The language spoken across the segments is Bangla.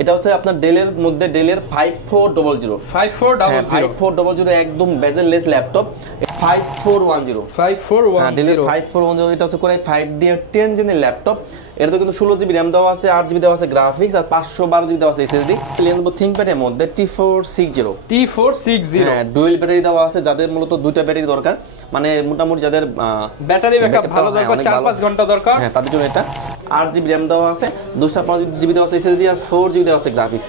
এটা হচ্ছে আপনার ডেলের মধ্যে ডেলের 5400 একদম বেজেললেস ল্যাপটপ 5410 ডেলের 5410 এটা হচ্ছে কোরাই 5 দিয়ে 10 জেনের ল্যাপটপ। এটা তো কিন্তু 16GB RAM দেওয়া আছে, 8GB দেওয়া আছে গ্রাফিক্স আর 512GB দেওয়া আছে SSD। Lenovo ThinkPad এর মধ্যে T460 হ্যাঁ ডুয়াল ব্যাটারি দেওয়া আছে, যাদের মূলত দুইটা ব্যাটারি দরকার, মানে মোটামুটি যাদের ব্যাটারি ব্যাকআপ ভালো দরকার 4-5 ঘন্টা দরকার, হ্যাঁ তাদের জন্য এটা। 8GB RAM দেওয়া আছে, 255GB দেওয়া আছে SSD আর 4GB দেওয়া আছে graphics.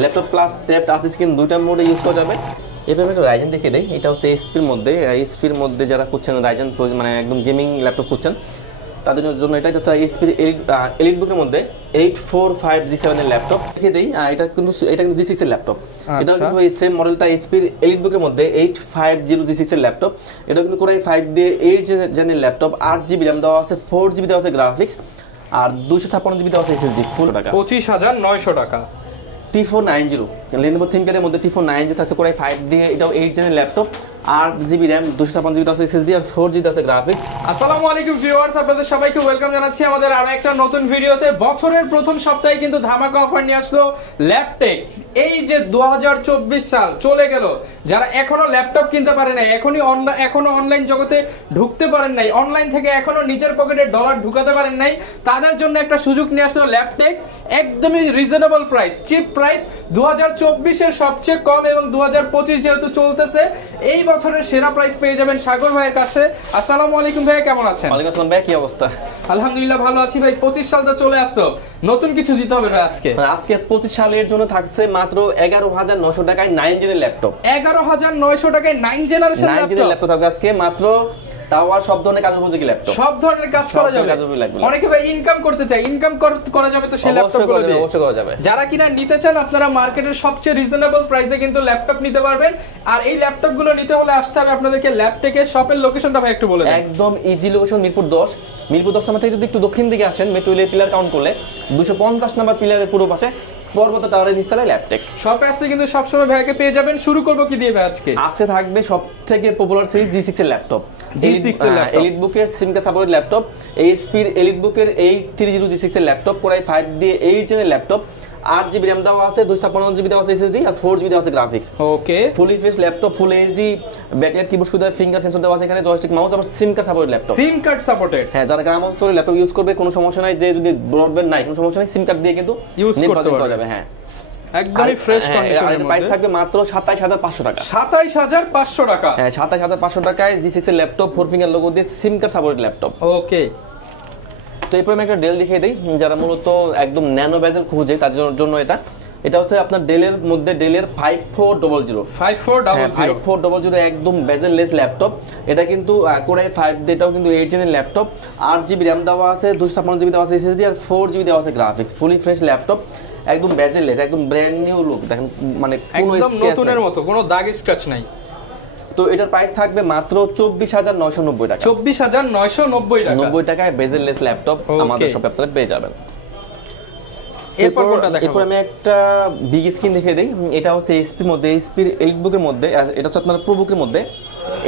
Laptop plus tab touch screen দুইটা মোডে ইউজ করা যাবে। এভাবে একটা রাইজেন দেখে দেয়, এটা হচ্ছে এসপির মধ্যে যারা খুঁজছেন রাইজেন মানে একদম গেমিং ল্যাপটপ খুঁজছেন তাদের জন্য এটা হচ্ছে এসপির এলিট বুকের মধ্যে 845G7 এর ল্যাপটপ দেখে দেই। এটা কিন্তু G6 এর ল্যাপটপ, এটা কিন্তু এই সেম মডেলটা এসপির এলিট বুকের মধ্যে 850G6 এর ল্যাপটপ। এটা কিন্তু কোরাই 5 দিয়ে 8 জেনের ল্যাপটপ, 8GB RAM দেওয়া আছে, 4GB দেওয়া আছে গ্রাফিক্স আর 256GB দেওয়া আছে SSD। ফুল টাকা 25900 টাকা। T490 Lenovo ThinkPad এর মধ্যে T490 আছে কোরাই 5 দিয়ে, এটাও 8 জেনের ল্যাপটপ, 8GB RAM 256GB আছে SSD আর 4GB আছে গ্রাফিক্স। আসসালামু আলাইকুম ভিউয়ার্স, আপনাদের সবাইকে ওয়েলকাম জানাচ্ছি আমাদের আরো একটা নতুন ভিডিওতে। বছরের প্রথম সপ্তাহে কিন্তু ধামাকা অফার নিয়ে আসলো ল্যাপটেক। এই যে 2024 সাল চলে গেল, যারা এখনো ল্যাপটপ কিনতে পারে নাই, এখনো অনলাইন জগতে ঢুকতে পারেন নাই, অনলাইন থেকে এখনো নিজের পকেটে ডলার ঢুকাতে পারেন নাই, তাদের জন্য একটা সুযোগ নিয়ে আসলো ল্যাপটেক। একদমই রিজনেবল প্রাইস, চিপ প্রাইস, 2024 এর সবচেয়ে কম এবং 2025 যেহেতু চলতেছে এই বছরের সেরা প্রাইস পেয়ে যাবেন সাগর ভাইয়ের কাছে। আসসালামু আলাইকুম ভাই, কেমন আছেন? ওয়ালাইকুম আসসালাম ভাই, কি অবস্থা? আলহামদুলিল্লাহ ভালো আছি ভাই। 25 সাল তো চলে আসছো, নতুন কিছু দিতে হবে ভাই আজকে। 25 সালের জন্য থাকছে মাত্র 11900 টাকায় 9 জেনের ল্যাপটপ। 11900 টাকায় 9 জেনারেশন ল্যাপটপ থাকবে আজকে মাত্র, তাও আর সব ধরনের কাজ উপযোগী ল্যাপটপ, সব ধরনের কাজ করা যাবে। অনেকে ভাই ইনকাম করতে চায়, ইনকাম করা যাবে তো সেই ল্যাপটপগুলো দিয়ে অবশ্যই করা যাবে। যারা কিনা নিতে চান আপনারা মার্কেটের সবচেয়ে রিজনেবল প্রাইসে কিন্তু ল্যাপটপ নিতে পারবেন। আর এই ল্যাপটপগুলো নিতে হলে আসতে হবে আপনাদেরকে ল্যাপটেকের শপের লোকেশনটা ভাই একটু বলে দেন। একদম ইজি লোকেশন মিরপুর 10 নাম্বার থেকে যদি একটু দক্ষিণ দিকে আসেন, মেট্রো রেল পিলার কাউন্ট করলে 250 নাম্বার পিলারের পুরো পাশে পর্বত টাওয়ারের নিচতলায় ল্যাপটেক শপে আসছে কিন্তু সবসময় ভাইকে পেয়ে যাবেন। শুরু করব কি দিয়ে ভাই আজকে? আছে থাকবে সবথেকে পপুলার সিরিজ G6 এর ল্যাপটপ, G6 এর ল্যাপটপ, এলিট বুকের সিম কার্ড সাপোর্টেড ল্যাপটপ, এইচপির এলিট বুকের 830G6 এর ল্যাপটপ, কোরাই 5 দিয়ে 8 জেনের ল্যাপটপ, 8GB RAM দেওয়া আছে, 256GB দেওয়া আছে SSD আর 4GB দেওয়া আছে graphics. Okay, fully face laptop, full HD, backlight keyboard সুবিধা, ফিঙ্গার সেন্সর দেওয়া আছে এখানে, জয়স্টিক মাউস, আবার SIM card supported laptop. SIM card supported, হ্যাঁ যারা গ্রাম অঞ্চলে ল্যাপটপ ইউজ করবে কোনো সমস্যা নাই, যে যদি ব্রডব্যান্ড নাই কোনো সমস্যা নাই, সিম কার্ড দিয়ে কিন্তু ইউজ করতে পারবে। হ্যাঁ একদমই ফ্রেশ কন্ডিশনের মধ্যে। প্রাইস থাকবে মাত্র 27500 টাকা। 27500 টাকা, হ্যাঁ 27500 টাকায় G6 এর ল্যাপটপ, 4 ফিঙ্গার লোগো দিয়ে সিম কার্ড সাপোর্টেড ল্যাপটপ। ওকে, তো এরপর আমি একটা ডেল দেখিয়ে দিই, যারা মূলত একদম ন্যানো বেজেল খুঁজে তাদের জন্য এটা হচ্ছে আপনার ডেলের মধ্যে ডেলের 5400 একদম বেজেললেস ল্যাপটপ। এটা কিন্তু কোরাই 5 এটাও কিন্তু 8 জেনের ল্যাপটপ, 8GB RAM দেওয়া আছে, 256GB দেওয়া আছে SSD আর 4GB দেওয়া আছে গ্রাফিক্স। ফুলি ফ্রেশ ল্যাপটপ, একদম বেজেললেস, একদম ব্র্যান্ড নিউ লুক, দেখেন মানে একদম নতুনের মতো, কোনো দাগ স্ক্র্যাচ নাই। তো এটার প্রাইস থাকবে মাত্র 24990 টাকা। 24990 টাকা, 90 টাকায় বেজেললেস ল্যাপটপ আমাদের শপে আপনারা পেয়ে যাবেন। এরপর আমি একটা বিগ স্ক্রিন দেখিয়ে দিই, এটা হচ্ছে এইচপির মধ্যে, এইচপির এলিট বুকের মধ্যে, এটা হচ্ছে আপনার প্রো বুকের মধ্যে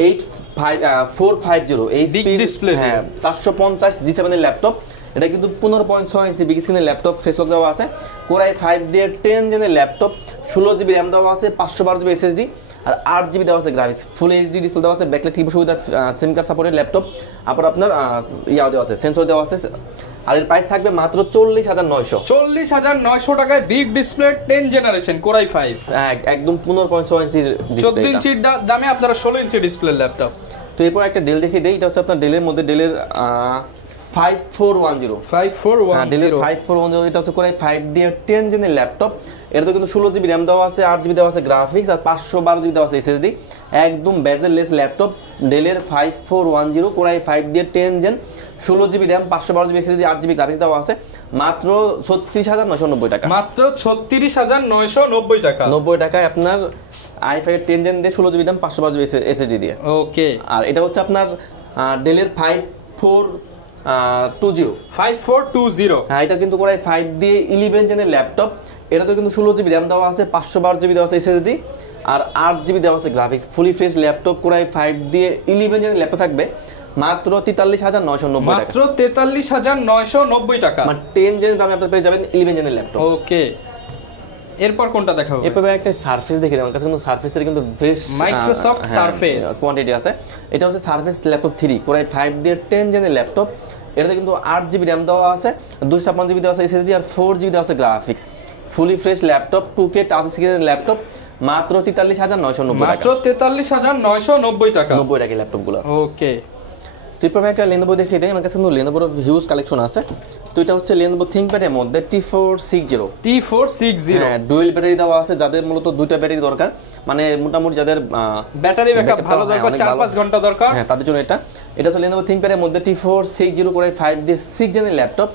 8450 এইচপি ডিসপ্লে, হ্যাঁ 450G7 এর ল্যাপটপ। এটা কিন্তু 15.6 ইঞ্চি বিগ স্ক্রিনের ল্যাপটপ, ফেস লক দেওয়া আছে, কোরাই 5 দিয়ে 10 জেনের ল্যাপটপ, 16GB RAM দেওয়া আছে, 512GB SSD আর 8GB দেওয়া আছে গ্রাফিক্স। ফুল এইচডি ডিসপ্লে দেওয়া আছে, ব্যাকলাইট কিবোর্ড সুবিধা, সিম কার্ড সাপোর্টেড ল্যাপটপ, আবার আপনার দেওয়া আছে, সেন্সর দেওয়া আছে। আর এর প্রাইস থাকবে মাত্র 40900 টাকায় বিগ ডিসপ্লে 10 জেনারেশন কোরাই 5, একদম 15.6 ইঞ্চি ডিসপ্লে, 14 ইঞ্চির দামে আপনারা 16 ইঞ্চি ডিসপ্লে ল্যাপটপ। তো এরপর একটা ডেল দেখিয়ে দেই, এটা হচ্ছে আপনার ডেলের মধ্যে ডেলের 5410 ডেলের 5410 এটা হচ্ছে কোরাই 5 দিয়ে 10 জেনের ল্যাপটপ। এটা তো কিন্তু 16GB RAM দেওয়া আছে, 8GB দেওয়া আছে গ্রাফিক্স আর 512GB দেওয়া আছে SSD। একদম বেজেললেস ল্যাপটপ, ডেলের 5410 কোরাই 5 দিয়ে 10 gen, 16GB RAM, 512GB SSD, 8GB graphics দেওয়া আছে, মাত্র 36990 টাকা। মাত্র 36990 টাকা। 90 টাকায় আপনার i5 10 জেন দিয়ে 16GB RAM, 512GB SSD দিয়ে। ওকে, আর এটা হচ্ছে আপনার ডেলের 5420 হ্যাঁ এটা কিন্তু কোরাই 5 দিয়ে 11 জেনের ল্যাপটপ। এটা তো কিন্তু 16GB RAM দেওয়া আছে, 512GB দেওয়া আছে SSD আর 8GB দেওয়া আছে graphics. Fully fresh laptop, core i 5 দিয়ে 11 জেনের ল্যাপটপ থাকবে মাত্র 43990 টাকা। মাত্র 43990 টাকা, মানে 10 জেনের দামে আপনারা পেয়ে যাবেন 11 জেনের ল্যাপটপ। ওকে, এরপর কোনটা দেখাবো? এরপর একটা সারফেস দেখে আমার কাছে কিন্তু সারফেসের কিন্তু বেশ মাইক্রোসফট সারফেস কোয়ান্টিটি আছে। এটা হচ্ছে সারফেস ল্যাপটপ 3 কোরাই 5 দিয়ে 10 জেনের ল্যাপটপ। এটাতে কিন্তু 8GB RAM দেওয়া আছে, 256GB দেওয়া আছে SSD আর 4GB দেওয়া আছে graphics. Fully fresh laptop 2K touch স্ক্রিনের ল্যাপটপ মাত্র 43,990 টাকা। মাত্র 43,990 টাকা। 90 টাকা ল্যাপটপগুলো। ওকে, তো এরপর একটা Lenovo দেখিয়ে দেই। আমার কাছে কিন্তু Lenovo হিউজ কালেকশন আছে। তো এটা হচ্ছে Lenovo ThinkPad এর মধ্যে T460 হ্যাঁ, ডুয়েল ব্যাটারি দেওয়া আছে। যাদের মূলত দুইটা ব্যাটারি দরকার, মানে মোটামুটি যাদের ব্যাটারি ব্যাকআপ ভালো দরকার, 4-5 ঘন্টা দরকার, হ্যাঁ তাদের জন্য এটা হচ্ছে Lenovo ThinkPad এর মধ্যে T460 করে 5 দিয়ে 6 জেনের ল্যাপটপ।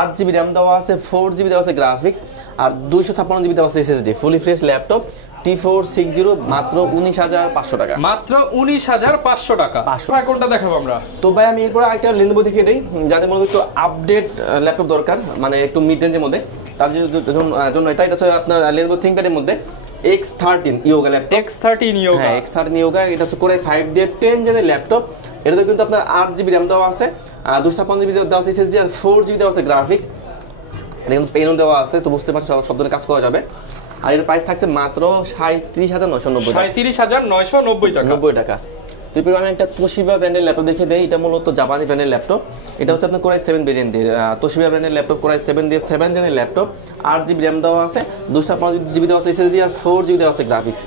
8GB RAM দেওয়া আছে, 4GB দেওয়া আছে গ্রাফিক্স আর 256GB দেওয়া আছে SSD। Fully fresh laptop T460 মাত্র 19,500 টাকা। মাত্র 19,500 টাকা। ভাই কোনটা দেখাবো আমরা? তো ভাই আমি এরপর একটা Lenovo দেখিয়ে দেই। যাদের মধ্যে একটু আপডেট ল্যাপটপ দরকার, মানে একটু মিড রেঞ্জের মধ্যে, তাদের জন্য এটা হচ্ছে আপনার Lenovo ThinkPad এর মধ্যে X13 Yoga laptop. X13 Yoga, হ্যাঁ X13 Yoga। এটা হচ্ছে করে 5 দিয়ে 10 জেনের ল্যাপটপ। এটাতে কিন্তু আপনার 8GB RAM দেওয়া আছে, 256GB দেওয়া আছে SSD আর 4GB দেওয়া আছে গ্রাফিক্স। এটা কিন্তু পেনও দেওয়া আছে, তো বুঝতে পারছো সব ধরনের কাজ করা যাবে। আর এর প্রাইস থাকছে মাত্র 37,990 টাকা। 37,990 টাকা। 90 টাকা। তো এরপর আমি একটা Toshiba ব্র্যান্ডের ল্যাপটপ দেখে দেই। এটা মূলত জাপানি ব্র্যান্ডের ল্যাপটপ। এটা হচ্ছে আপনার কোরাই 7 ভেরিয়েন্ট দিয়ে Toshiba ব্র্যান্ডের ল্যাপটপ, কোরাই 7 দিয়ে 7 জেনের ল্যাপটপ। 8GB RAM দেওয়া আছে, 256GB দেওয়া আছে SSD আর 4GB দেওয়া আছে graphics.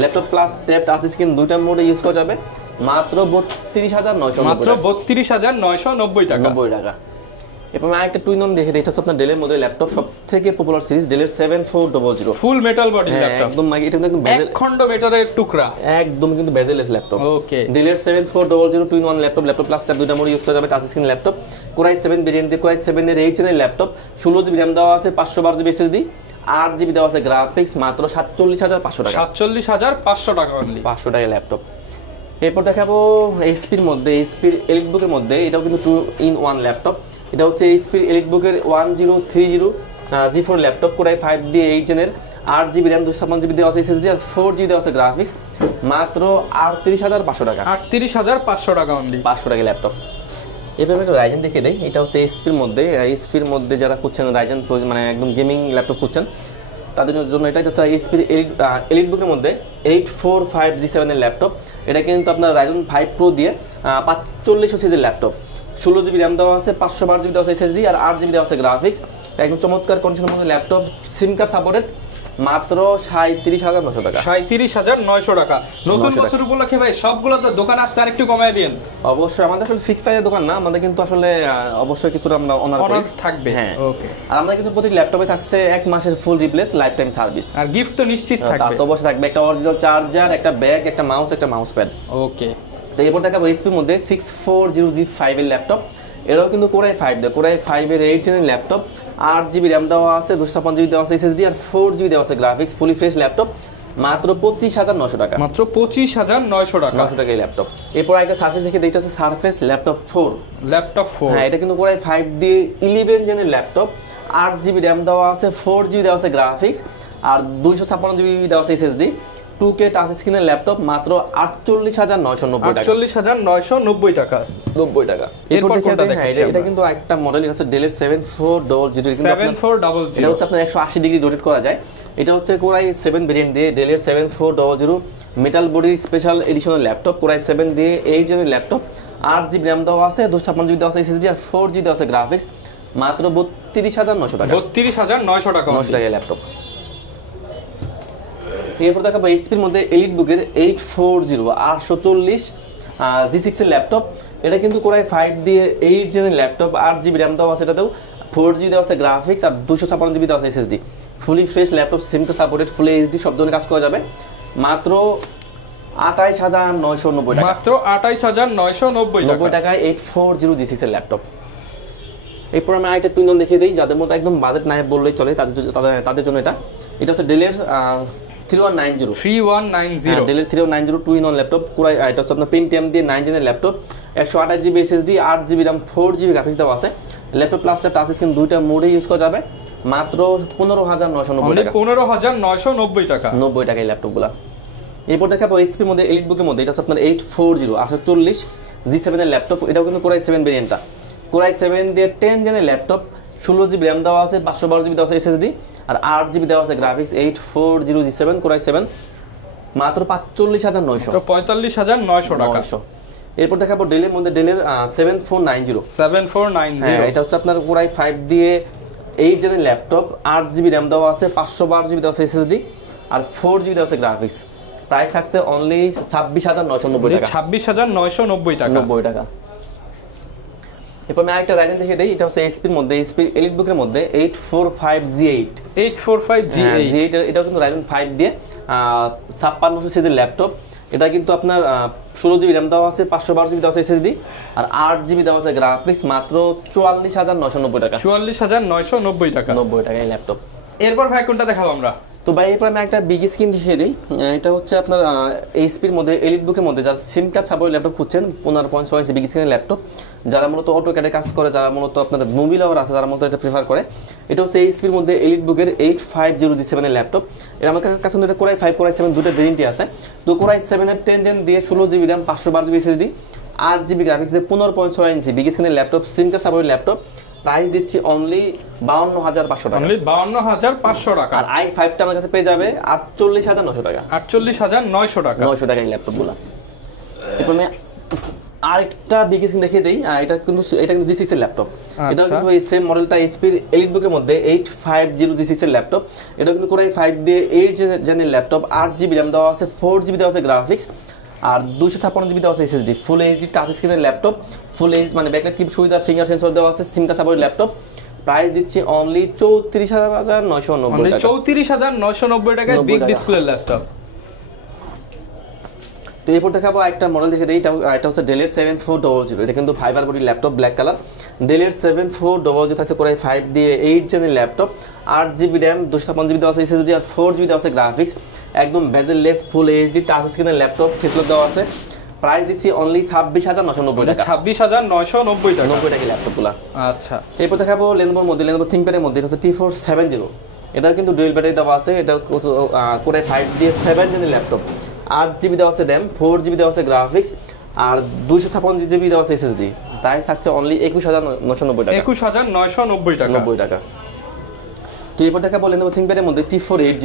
Laptop plus tab touch screen দুইটা মোডে ইউজ করা যাবে। মাত্র 32,990 মাত্র 32,990 টাকা। 90 টাকা। এরপর আমি আরেকটা টুইন অন দেখে দিই। এটা হচ্ছে আপনার ডেলের মধ্যে ল্যাপটপ, সবথেকে পপুলার সিরিজ ডেলের 7400 ফুল মেটাল বডি ল্যাপটপ। একদম এটা কিন্তু বেজেল, একখণ্ড মেটালের টুকরা, একদম কিন্তু বেজেলেস ল্যাপটপ। ওকে, ডেলের 7400 two in one laptop, laptop plus tab দুইটা মোড ইউজ করা যাবে। Touch screen laptop, core i 7 variant দিয়ে কোরাই 7 এর 8 জেনের ল্যাপটপ। 16GB RAM দেওয়া আছে, 512GB SSD, 8GB দেওয়া আছে গ্রাফিক্স। মাত্র 47,500 টাকা। 47,500 টাকা অনলি। 500 টাকা ল্যাপটপ। এরপর দেখাবো এইচপির মধ্যে, এইচপির এলিটবুকের মধ্যে। এটাও কিন্তু 2-in-1 ল্যাপটপ। এটা হচ্ছে এইচপির এলিটবুকের 1030 G4 ল্যাপটপ, কোরাই 5 দিয়ে 8 জেনের। 8GB RAM, 256GB দেওয়া আছে SSD আর 4GB দেওয়া আছে গ্রাফিক্স। মাত্র 38,500 টাকা। 38,500 টাকা অনলি। 500 টাকা ল্যাপটপ। এভাবে একটা রাইজেন দেখে দেয়। এটা হচ্ছে এইচপির মধ্যে যারা খুঁজছেন রাইজেন, মানে একদম গেমিং ল্যাপটপ খুঁজছেন, তাদের জন্য এটা হচ্ছে এইচপির এলিটবুকের মধ্যে 8450G7 এর ল্যাপটপ। এটা কিন্তু আপনার রাইজেন 5 Pro দিয়ে 4500 সিরিজের ল্যাপটপ। 16GB RAM দেওয়া আছে, 512GB দেওয়া আছে SSD আর 8GB দেওয়া আছে গ্রাফিক্স। একদম চমৎকার কন্ডিশনের মধ্যে ল্যাপটপ, সিম কার্ড সাপোর্টেড। মাত্র 37,900 টাকা। 37,900 টাকা। নতুন বছর উপলক্ষে ভাই সবগুলো তো দোকান আসতে আর একটু কমায় দেন। অবশ্যই আমাদের আসলে ফিক্স প্রাইসের দোকান না, আমাদের কিন্তু আসলে অবশ্যই কিছুটা আমরা অনার থাকবে। হ্যাঁ, ওকে। আর আমাদের কিন্তু প্রতি ল্যাপটপে থাকছে 1 মাসের full replace life time service. আর গিফট তো নিশ্চিত থাকবে। তো অবশ্যই থাকবে একটা অরিজিনাল চার্জার, একটা ব্যাগ, একটা মাউস, একটা মাউস প্যাড। ওকে। তো এরপর দেখাবো এইচপির মধ্যে 6400G5 এর ল্যাপটপ। এটাও কিন্তু কোরাই 5 দেয়, কোরাই 5 এর 8 জেনের ল্যাপটপ। 8GB RAM দেওয়া আছে, 256GB দেওয়া আছে SSD আর 4GB দেওয়া আছে গ্রাফিক্স। Fully fresh laptop. মাত্র 25,900 টাকা। মাত্র 25,900 টাকা। 900 টাকা এই ল্যাপটপ। এরপর একটা সারফেস দেখে দিতে হচ্ছে সারফেস ল্যাপটপ 4। হ্যাঁ, এটা কিন্তু কোরাই 5 দিয়ে 11 জেনের ল্যাপটপ। 8GB RAM দেওয়া আছে, 4GB দেওয়া আছে গ্রাফিক্স আর 256GB দেওয়া আছে SSD। 2K টাচ স্ক্রিনের ল্যাপটপ। মাত্র 48,990 টাকা। 48,990 টাকা। 90 টাকা। এরপর এটা কিন্তু একটা মডেল, এটা হচ্ছে ডেলের 7400। 7400 এটা হচ্ছে আপনার 180 ডিগ্রি রোটেট করা যায়। এটা হচ্ছে কোরাই 7 ভেরিয়েন্ট দিয়ে ডেলের 7400 মেটাল বডির স্পেশাল এডিশনের ল্যাপটপ। কোরাই 7 দিয়ে 8 জেনের ল্যাপটপ। 8GB RAM দেওয়া আছে, 256GB দেওয়া আছে SSD আর 4GB দেওয়া আছে গ্রাফিক্স। মাত্র 32,900 টাকা। 32,900 টাকা। 900 টাকা ল্যাপটপ। এরপর দেখাবো এইচপির মধ্যে এলিটবুকের 840 G6 এর ল্যাপটপ। এটা কিন্তু কোরাই 5 দিয়ে 8 জেনের ল্যাপটপ। 8GB RAM দেওয়া আছে, এটাতেও 4GB দেওয়া আছে গ্রাফিক্স আর 256GB দেওয়া আছে SSD। Fully fresh laptop, SIM card supported, full HD সব ধরনের কাজ করা যাবে। মাত্র 28,990 টাকা। মাত্র 28,990 টাকায় 840 G6 এর ল্যাপটপ। এরপর আমি আরেকটা টুইন দেখিয়ে দিই, যাদের মধ্যে একদম বাজেট নাই বললেই চলে, তাদের জন্য এটা হচ্ছে ডেলের 3190 ডেলের 3190 2-in-1 ল্যাপটপ। কোরাই এটা হচ্ছে আপনার পেন্টিয়াম দিয়ে 9 জেনের laptop. 128GB SSD, 8GB RAM, 4GB graphics দেওয়া আছে। ল্যাপটপ প্লাস টাচ স্ক্রিন দুইটা মোডে ইউজ করা যাবে। মাত্র 15,990 টাকা। 15,990 টাকা। 90 টাকা এই ল্যাপটপগুলো। এরপর দেখাবো এইচপির মধ্যে এলিটবুকের মধ্যে, এটা হচ্ছে আপনার 840 G7 এর ল্যাপটপ। এটাও কিন্তু কোরাই 7 ভেরিয়েন্টটা। কোরাই 7 দিয়ে 10 জেনের ল্যাপটপ। 16GB RAM দেওয়া আছে, 512GB দেওয়া আছে SSD আর 8GB দেওয়া আছে গ্রাফিক্স 8400G7 Core i7 মাত্র 45,900 45,900 টাকা। এরপর দেখাবো ডেলের মধ্যে ডেলের 7490 হ্যাঁ এটা হচ্ছে আপনার Core i5 দিয়ে 8 জেনের ল্যাপটপ 8GB RAM দেওয়া আছে 512GB দেওয়া আছে SSD আর 4GB দেওয়া আছে গ্রাফিক্স প্রাইস থাকছে অনলি 26,990 টাকা 26,990 টাকা 90 টাকা। এরপর আমি আরেকটা রাইজেন দেখে দেই এটা হচ্ছে এইচপির মধ্যে এইচপি এলিট বুকের মধ্যে 845G8 এটা কিন্তু রাইজেন 5 দিয়ে 5600 সিরিজের ল্যাপটপ এটা কিন্তু আপনার 16GB RAM দেওয়া আছে 512GB দেওয়া আছে SSD আর 8GB দেওয়া আছে গ্রাফিক্স মাত্র 44,990 টাকা 44,990 টাকা 90 টাকা এই ল্যাপটপ। এরপর ভাই কোনটা দেখাবো আমরা? তো ভাই এরপর আমি একটা বিগ স্ক্রিন দেখিয়ে দিই এটা হচ্ছে আপনার এইচপির মধ্যে এলিট বুকের মধ্যে যারা সিম কার্ড সাপোর্ট ল্যাপটপ খুঁজছেন 15.6 ইঞ্চি বিগ স্ক্রিনের ল্যাপটপ যারা মূলত অটোক্যাডে কাজ করে যারা মূলত আপনার মুভি লাভার আছে তারা মূলত এটা প্রেফার করে। এটা হচ্ছে এইচপির মধ্যে এলিট বুকের 8500G7 এর ল্যাপটপ এটা আমার কাছে এটা Core i5 Core i7 দুটো ভেরিয়েন্টই আছে। তো Core i7 এর 10 জেন দিয়ে 16GB RAM 512GB SSD 8GB graphics দিয়ে 15.6 ইঞ্চি বিগ স্ক্রিনের laptop SIM card support laptop price দিচ্ছি অনলি 52,500 টাকা অনলি 52,500 টাকা আর i5 টা আমার কাছে পেয়ে যাবে 48,900 টাকা 48,900 টাকা 900 টাকা এই ল্যাপটপগুলো। এরপর আমি আরেকটা বিগ স্ক্রিন দেখিয়ে দেই এটা কিন্তু G6 এর ল্যাপটপ এটা কিন্তু এই সেম মডেলটা এইচপির এলিট বুকের মধ্যে 850G6 এর ল্যাপটপ এটা কিন্তু Core i5 দিয়ে 8 জেনের ল্যাপটপ 8GB RAM দেওয়া আছে 4GB দেওয়া আছে গ্রাফিক্স আর 256GB দেওয়া আছে SSD ফুল এইচডি টাচ স্ক্রিনের ল্যাপটপ ফুল এইচডি মানে ব্যাকলাইট কিপ সুবিধা ফিঙ্গার সেন্সর দেওয়া আছে সিম কার্ড সাপোর্ট ল্যাপটপ প্রাইস দিচ্ছি অনলি 34,990 টাকা 34,990 টাকায় বিগ ডিসপ্লে ল্যাপটপ। তো এরপর দেখাবো একটা মডেল দেখে দিই এটা হচ্ছে ডেলের 7400 এটা কিন্তু fibre body laptop black colour ডেলের 7400 থাকছে Core i5 দিয়ে 8 জেনের ল্যাপটপ 8GB RAM 256GB দেওয়া আছে SSD আর 4GB দেওয়া আছে গ্রাফিক্স একদম বেজেললেস ফুল এইচডি টাচ স্ক্রিনের ল্যাপটপ ফেসলক দেওয়া আছে প্রাইস দিচ্ছি অনলি 26,990 টাকা 26,990 টাকা 90 টাকা ল্যাপটপগুলো। আচ্ছা এরপর দেখাবো Lenovoর মধ্যে Lenovo ThinkPad এর মধ্যে এটা হচ্ছে T470 এটা কিন্তু ডুয়াল ব্যাটারি দেওয়া আছে এটা Core i5 দিয়ে 7 জেনের ল্যাপটপ 8GB দেওয়া আছে RAM 4GB দেওয়া আছে গ্রাফিক্স আর 256GB দেওয়া আছে SSD প্রাইস থাকছে অনলি 21,990 টাকা 21,990 টাকা 90 টাকা। তো এরপর দেখাবো Lenovo ThinkPad এর মধ্যে T480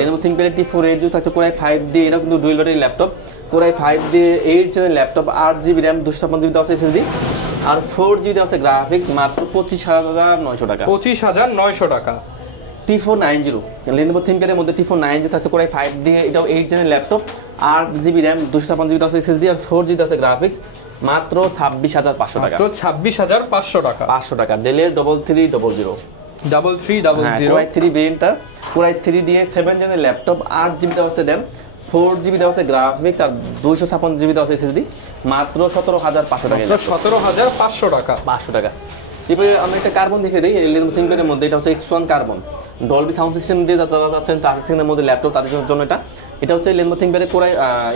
Lenovo ThinkPad এর T480 থাকছে Core i5 দিয়ে এটা কিন্তু dual battery laptop Core i5 দিয়ে 8 জেনের ল্যাপটপ 8GB RAM 256GB দেওয়া আছে SSD আর 4GB দেওয়া আছে গ্রাফিক্স মাত্র 25,900 টাকা 25,900 টাকা। T490 Lenovo ThinkPad এর মধ্যে T490 থাকছে Core i5 দিয়ে এটাও 8 জেনের ল্যাপটপ 8GB RAM 256GB দেওয়া আছে SSD আর 4GB দেওয়া আছে গ্রাফিক্স মাত্র 26,500 টাকা 26,500 টাকা 500 টাকা ডেলের 3300 Core i3 ভেরিয়েন্টটা Core i3 দিয়ে 7 জেনের ল্যাপটপ 8GB দেওয়া আছে RAM 4GB দেওয়া আছে গ্রাফিক্স আর 256GB দেওয়া আছে SSD মাত্র 17,500 টাকা 17,500 টাকা 500 টাকা। এবারে আমরা একটা কার্বন দেখে দিই Lenovo ThinkPad এর মধ্যে এটা হচ্ছে X1 carbon Dolby sound system দিয়ে যারা যাচ্ছেন টাচ স্ক্রিনের মধ্যে ল্যাপটপ তাদের জন্য এটা হচ্ছে Lenovo ThinkPad এর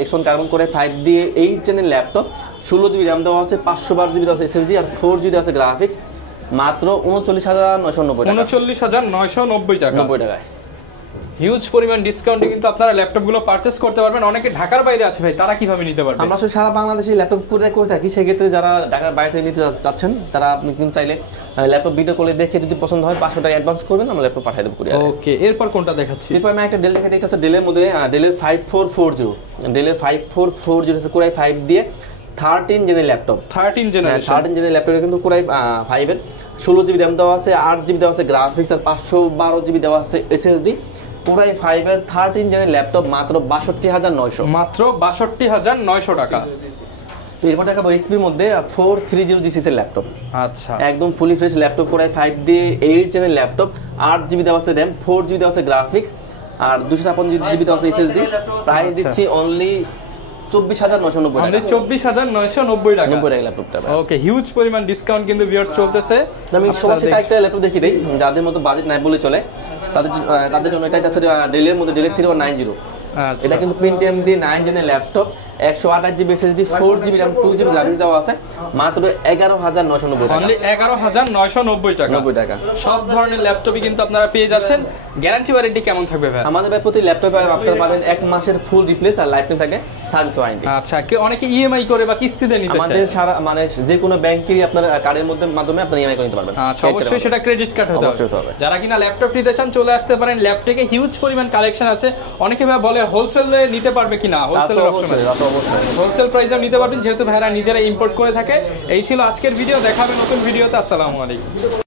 X1 কার্বন Core i5 দিয়ে 8 জেনের ল্যাপটপ 16GB RAM দেওয়া আছে 512GB দেওয়া আছে SSD আর 4GB দেওয়া আছে গ্রাফিক্স মাত্র 39,990 টাকা 39,990 টাকা 90 টাকায়। হিউজ পরিমাণ ডিসকাউন্টে কিন্তু আপনারা ল্যাপটপগুলো পারচেজ করতে পারবেন। অনেকে ঢাকার বাইরে আছে ভাই তারা কিভাবে নিতে পারবে? আমরা সারা বাংলাদেশে ল্যাপটপ কুরিয়ার করে থাকি সেক্ষেত্রে যারা ঢাকার বাইরে থেকে নিতে চাচ্ছেন তারা আপনি কিন্তু চাইলে ল্যাপটপ ভিডিও কলে দেখে যদি পছন্দ হয় 500 টাকা অ্যাডভান্স করবেন আমরা ল্যাপটপ পাঠিয়ে দেব কুরিয়ারে। ওকে এরপর কোনটা দেখাচ্ছি? এরপর আমি একটা ডেল দেখে দিই এটা হচ্ছে ডেলের মধ্যে ডেলের 5440 হচ্ছে Core i5 দিয়ে 13 জেনের ল্যাপটপ 13 জেনের ল্যাপটপে কিন্তু Core i5 এর 16GB RAM দেওয়া আছে 8GB দেওয়া আছে গ্রাফিক্স আর 512GB দেওয়া আছে SSD Core i5 এর 13 জেনের ল্যাপটপ মাত্র 62,900 টাকা। এরপর দেখাবো এইচপির মধ্যে 430G6 এর ল্যাপটপ আচ্ছা একদম ফুলি ফ্রেশ ল্যাপটপ Core i5 দিয়ে 8 জেনের ল্যাপটপ 8GB দেওয়া আছে RAM 4GB দেওয়া আছে গ্রাফিক্স আর 256GB দেওয়া আছে SSD প্রাইস দিচ্ছি অনলি 24,990 টাকা 24,990 টাকা 90 টাকা ল্যাপটপটা। ওকে হিউজ পরিমাণ ডিসকাউন্ট কিন্তু ভিউয়ার্স চলতেছে। আমি সবশেষে একটা ল্যাপটপ দেখিয়ে দেই যাদের মতো বাজেট নাই বলে চলে তাদের জন্য এটা হচ্ছে ডেলের মধ্যে ডেলের 3190 এটা কিন্তু Pentium দিয়ে 9 জেনের laptop 128 GB SSD 4GB RAM 2GB graphics দেওয়া আছে মাত্র 11,990 টাকা। অনলি 11,990 টাকা। 90 টাকা। সব ধরনের ল্যাপটপই কিন্তু আপনারা পেয়ে যাচ্ছেন। গ্যারান্টি ওয়ারেন্টি কেমন থাকবে ভাই? আমাদের ভাই প্রতি ল্যাপটপে আপনারা পাবেন 1 মাসের ফুল রিপ্লেস আর লাইফ টাইম থাকে সার্ভিস ওয়ারেন্টি। আচ্ছা, অনেকে ইএমআই করে বা কিস্তিতে নিতে চায়। আমাদের সারা মানে যে কোনো ব্যাংকেরই আপনার কার্ডের মাধ্যমে আপনি ইএমআই করে নিতে পারবেন। আচ্ছা, অবশ্যই সেটা ক্রেডিট কার্ড হতে হবে। যারা কিনা ল্যাপটপ নিতে চান চলে আসতে পারেন। ল্যাপটপে হিউজ পরিমাণ কালেকশন আছে। অনেকে ভাই বলে হোলসেলে নিতে পারবে কিনা, হোলসেলের অপশন আছে। হোলসেল প্রাইসেও নিতে পারবেন যেহেতু ভাইরা নিজেরা ইম্পোর্ট করে থাকে। এই ছিল আজকের ভিডিও, দেখাবে নতুন ভিডিওতে। আসসালামু আলাইকুম।